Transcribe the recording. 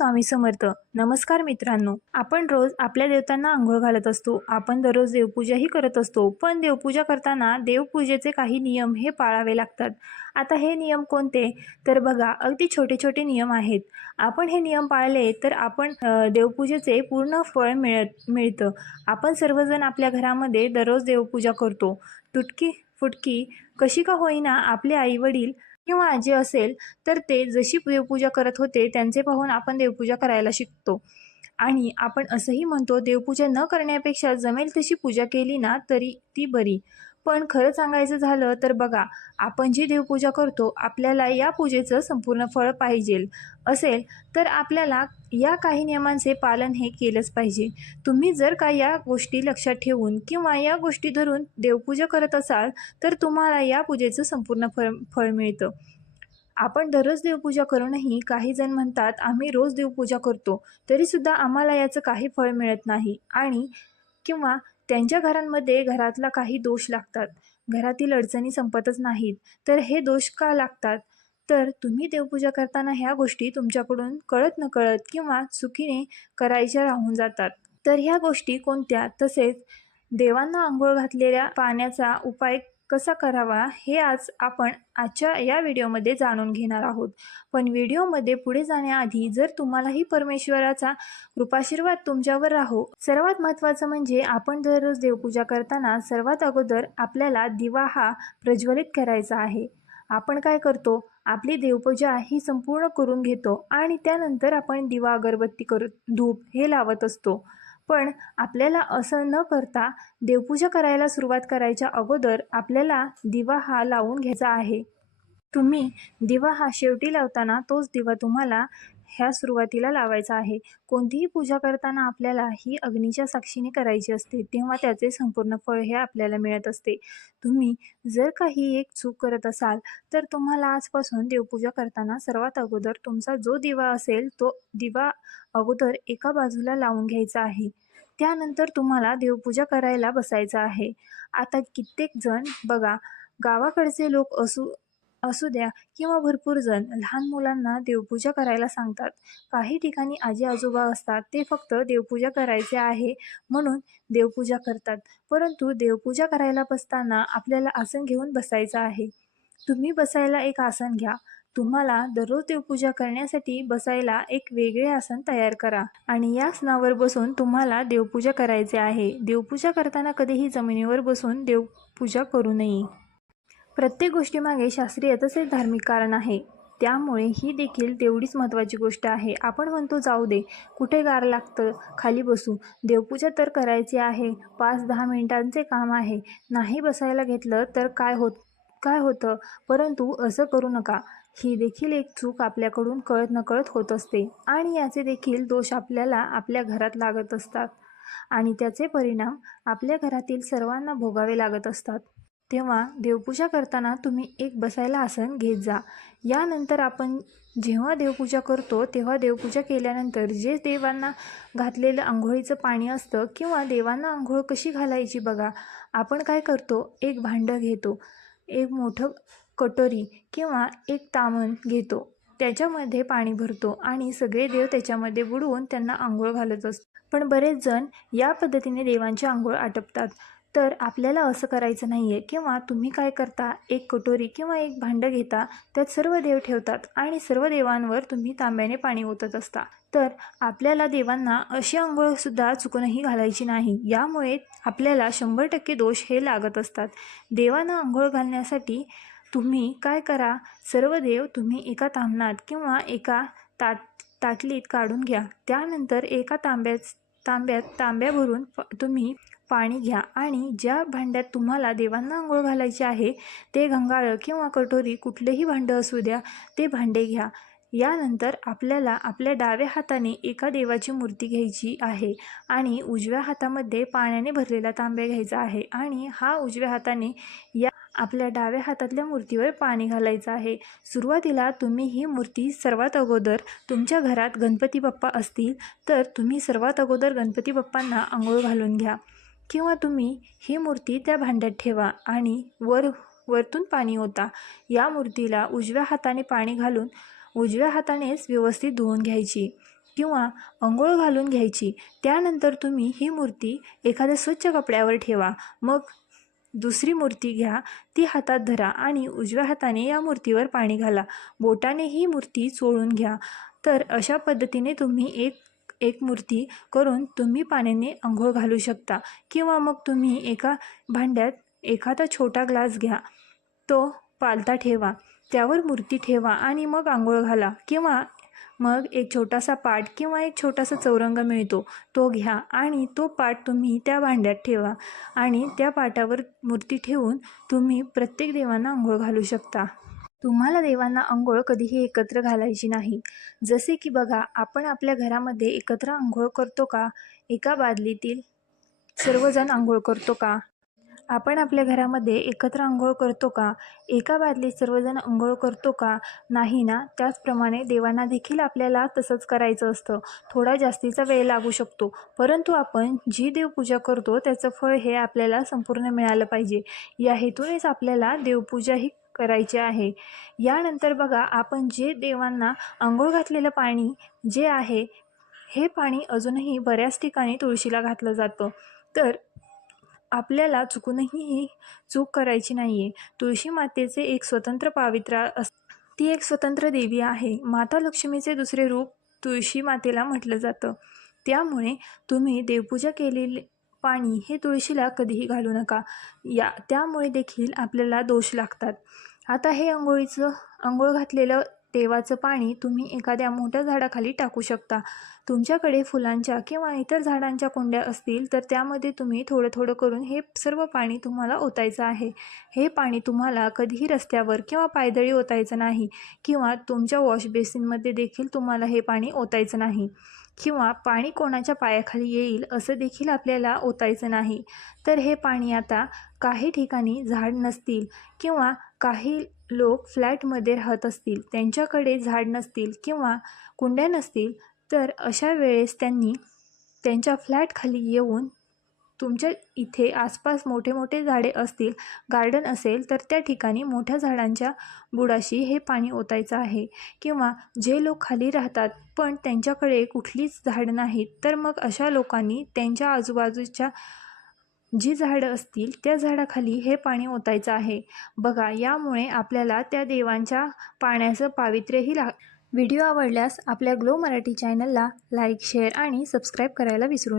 स्वामी समर्थ. नमस्कार मित्रांनो. आपण रोज आपल्या देवतांना आंघोळ घालत असतो. आपण दररोज देवपूजाही करत असतो. पण देवपूजा करताना देवपूजेचे काही नियम हे पाळावे लागतात. आता हे नियम कोणते? तर बघा अगदी छोटे छोटे नियम आहेत. आपण हे नियम पाळले तर आपण देवपूजेचे पूर्ण फळ मिळत मिळतं. आपण सर्वजण आपल्या घरामध्ये दररोज देवपूजा करतो. तुटकी फुटकी कशी का होईना आपले आईवडील किंवा आजी असेल तर ते जशी देवपूजा करत होते त्यांचे पाहून आपण देवपूजा करायला शिकतो. आणि आपण असंही म्हणतो देवपूजा न करण्यापेक्षा जमेल तशी पूजा केली ना तरी ती बरी. पण खरं सांगायचं झालं तर बघा आपण जी देवपूजा करतो आपल्याला या पूजेचं संपूर्ण फळ पाहिजे असेल तर आपल्याला या काही नियमांचे पालन हे केलंच पाहिजे. तुम्ही जर का या गोष्टी लक्षात ठेवून किंवा या गोष्टी धरून देवपूजा करत असाल तर तुम्हाला या पूजेचं संपूर्ण फळ फळ मिळतं. आपण दररोज देवपूजा करूनही काही जण म्हणतात आम्ही रोज देवपूजा करतो तरीसुद्धा आम्हाला याचं काही फळ मिळत नाही. आणि किंवा त्यांच्या घरांमध्ये घरातला काही दोष लागतात. घरातील अडचणी संपतच नाहीत. तर हे दोष का लागतात? तर तुम्ही देवपूजा करताना ह्या गोष्टी तुमच्याकडून कळत नकळत किंवा चुकीने करायच्या राहून जातात. तर ह्या गोष्टी कोणत्या? तसेच देवांना आंघोळ घातलेल्या पाण्याचा उपाय कसा करावा? हे आज आपण आजच्या या व्हिडिओमध्ये जाणून घेणार आहोत. पण व्हिडिओमध्ये पुढे जाण्याआधी जर तुम्हालाही परमेश्वराचा कृपाशीर्वाद तुमच्यावर राहो सर्वात महत्त्वाचं म्हणजे आपण दररोज देवपूजा करताना सर्वात अगोदर आपल्याला दिवा हा प्रज्वलित करायचा आहे. आपण काय करतो? आपली देवपूजा ही संपूर्ण करून घेतो आणि त्यानंतर आपण दिवा अगरबत्ती करत धूप हे लावत असतो. पण आपल्याला असं न करता देवपूजा करायला सुरुवात करायच्या अगोदर आपल्याला दिवा हा लावून घ्यायचा आहे. तुम्ही दिवा हा शेवटी लावताना तोच दिवा तुम्हाला ह्या सुरुवातीला लावायचा आहे. कोणतीही पूजा करताना आपल्याला ही अग्नीच्या साक्षीने करायची असते तेव्हा त्याचे संपूर्ण फळ हे आपल्याला मिळत असते. तुम्ही जर काही एक चूक करत असाल तर तुम्हाला आजपासून देवपूजा करताना सर्वात अगोदर तुमचा जो दिवा असेल तो दिवा अगोदर एका बाजूला लावून घ्यायचा आहे. त्यानंतर तुम्हाला देवपूजा करायला बसायचं आहे. आता कित्येक जण बघा गावाकडचे लोक असू असू द्या किंवा भरपूर जण लहान मुलांना देवपूजा करायला सांगतात. काही ठिकाणी आजी आजोबा असतात ते फक्त देवपूजा करायचे आहे म्हणून देवपूजा करतात. परंतु देवपूजा करायला बसताना आपल्याला आसन घेऊन बसायचं आहे. तुम्ही बसायला एक आसन घ्या. तुम्हाला दररोज देवपूजा करण्यासाठी बसायला एक वेगळे आसन तयार करा. आणि या आसनावर बसून तुम्हाला देवपूजा करायचे आहे. देवपूजा करताना कधीही जमिनीवर बसून देवपूजा करू नये. प्रत्येक गोष्टीमागे शास्त्रीय तसेच धार्मिक कारण आहे. त्यामुळे ही देखील तेवढीच महत्त्वाची गोष्ट आहे. आपण म्हणतो जाऊ दे कुठे गार लागतं? खाली बसू. देवपूजा तर करायची आहे. पाच दहा मिनिटांचे काम आहे. नाही बसायला घेतलं तर काय होत काय होतं? परंतु असं करू नका. ही देखील एक चूक आपल्याकडून कळत नकळत होत असते आणि याचे देखील दोष आपल्याला आपल्या घरात लागत असतात आणि त्याचे परिणाम आपल्या घरातील सर्वांना भोगावे लागत असतात. तेव्हा देवपूजा करताना तुम्ही एक बसायला आसन घेत जा. यानंतर आपण जेव्हा देवपूजा करतो तेव्हा देवपूजा केल्यानंतर जे देवांना घातलेलं आंघोळीचं पाणी असतं किंवा देवांना आंघोळ कशी घालायची बघा आपण काय करतो? एक भांडं घेतो एक मोठं कटोरी किंवा एक तामण घेतो त्याच्यामध्ये पाणी भरतो आणि सगळे देव त्याच्यामध्ये बुडवून त्यांना आंघोळ घालत असतो. पण बरेच जण या पद्धतीने देवांची आंघोळ आटपतात. तर आपल्याला असं करायचं नाही आहे किंवा तुम्ही काय करता? एक कटोरी किंवा एक भांडं घेता. त्यात सर्व देव ठेवतात आणि सर्व देवांवर तुम्ही तांब्याने पाणी ओतत असता. तर आपल्याला देवांना अशी आंघोळसुद्धा चुकूनही घालायची नाही. यामुळे आपल्याला शंभर टक्के दोष हे लागत असतात. देवांना आंघोळ घालण्यासाठी तुम्ही काय करा? सर्व देव तुम्ही एका तांबणात किंवा एका ताट ताटलीत काढून घ्या. त्यानंतर एका तांब्याच तांब्यात तांब्या भरून तुम्ही पाणी घ्या आणि ज्या भांड्यात तुम्हाला देवांना आंघोळ घालायची आहे ते गंगाळं किंवा कटोरी कुठलेही भांडं असू द्या ते भांडे घ्या. यानंतर आपल्याला आपल्या डाव्या हाताने एका देवाची मूर्ती घ्यायची आहे आणि उजव्या हातामध्ये पाण्याने भरलेला तांब्या घ्यायचा आहे आणि हा उजव्या हाताने या आपल्या डाव्या हातातल्या मूर्तीवर पाणी घालायचं आहे. सुरुवातीला तुम्ही ही मूर्ती सर्वात अगोदर तुमच्या घरात गणपती बाप्पा असतील तर तुम्ही सर्वात अगोदर गणपती बाप्पांना आंघोळ घालून घ्या. किंवा तुम्ही ही मूर्ती त्या भांड्यात ठेवा आणि वर वरतून पाणी होता या मूर्तीला उजव्या हाताने पाणी घालून उजव्या हातानेच व्यवस्थित धुवून घ्यायची किंवा अंघोळ घालून घ्यायची. त्यानंतर तुम्ही ही मूर्ती एखाद्या स्वच्छ कपड्यावर ठेवा. मग दुसरी मूर्ती घ्या. ती हातात धरा आणि उजव्या हाताने या मूर्तीवर पाणी घाला. बोटाने ही मूर्ती चोळून घ्या. तर अशा पद्धतीने तुम्ही एक एक मूर्ती करून तुम्ही पाण्याने आंघोळ घालू शकता. किंवा मग तुम्ही एका भांड्यात एखादा छोटा ग्लास घ्या. तो पालता ठेवा. त्यावर मूर्ती ठेवा आणि मग आंघोळ घाला. किंवा मग एक छोटासा पाट किंवा एक छोटासा चौरंग मिळतो. तो घ्या आणि तो पाट तुम्ही त्या भांड्यात ठेवा आणि त्या पाटावर मूर्ती ठेवून तुम्ही प्रत्येक देवांना आंघोळ घालू शकता. तुम्हाला देवांना आंघोळ कधीही एकत्र घालायची नाही. जसे की बघा आपण आपल्या घरामध्ये एकत्र आंघोळ करतो का? एका बादलीतील सर्वजण आंघोळ करतो का? आपण आपल्या घरामध्ये एकत्र आंघोळ करतो का? एका बादलीत सर्वजण आंघोळ करतो का? नाही ना? त्याचप्रमाणे देवांना देखील आपल्याला तसंच करायचं असतं. थोडा जास्तीचा वेळ लागू शकतो. परंतु आपण जी देवपूजा करतो त्याचं फळ हे आपल्याला संपूर्ण मिळालं पाहिजे. या हेतूनेच आपल्याला देवपूजा ही करायचे आहे. यानंतर बघा आपण जे देवांना आंघोळ घातलेलं पाणी जे आहे हे पाणी अजूनही बऱ्याच ठिकाणी तुळशीला घातलं जातं. तर आपल्याला चुकूनही ही चूक करायची नाही आहे तुळशी मातेचे एक स्वतंत्र पावित्र्य अस ती एक स्वतंत्र देवी आहे. माता लक्ष्मीचे दुसरे रूप तुळशी मातेला म्हटलं जातं. त्यामुळे तुम्ही देवपूजा केलेले पाणी हे तुळशीला कधीही घालू नका. या त्यामुळे देखील आपल्याला दोष लागतात. आता हे आंघोळीचं आंघोळ घातलेलं देवाचं पाणी तुम्ही एखाद्या मोठ्या झाडाखाली टाकू शकता. तुमच्याकडे फुलांच्या किंवा इतर झाडांच्या कुंड्या असतील तर त्यामध्ये तुम्ही थोडं थोडं करून हे सर्व पाणी तुम्हाला ओतायचं आहे. हे पाणी तुम्हाला कधीही रस्त्यावर किंवा पायदळी ओतायचं नाही किंवा तुमच्या वॉश बेसिनमध्ये देखील तुम्हाला हे पाणी ओतायचं नाही. किंवा पाणी कोणाच्या पायाखाली येईल असं देखील आपल्याला ओतायचं नाही. तर हे पाणी आता काही ठिकाणी झाड नसतील किंवा काही लोक फ्लॅटमध्ये राहत असतील त्यांच्याकडे झाड नसतील किंवा कुंड्या नसतील तर अशा वेळेस त्यांनी त्यांच्या फ्लॅटखाली येऊन तुमच्या इथे आसपास मोठे मोठे झाडे असतील गार्डन असेल तर त्या ठिकाणी मोठ्या झाडांच्या बुडाशी हे पाणी ओतायचं आहे. किंवा जे लोक खाली राहतात पण त्यांच्याकडे कुठलीच झाडं नाहीत तर मग अशा लोकांनी त्यांच्या आजूबाजूच्या जी झाडं असतील त्या झाडाखाली हे पाणी ओतायचं आहे. बघा यामुळे आपल्याला त्या देवांच्या पाण्याचं पावित्र्यही ला व्हिडिओ आवडल्यास आपल्या ग्लो मराठी चॅनलला लाईक शेअर आणि सबस्क्राईब करायला विसरू नका.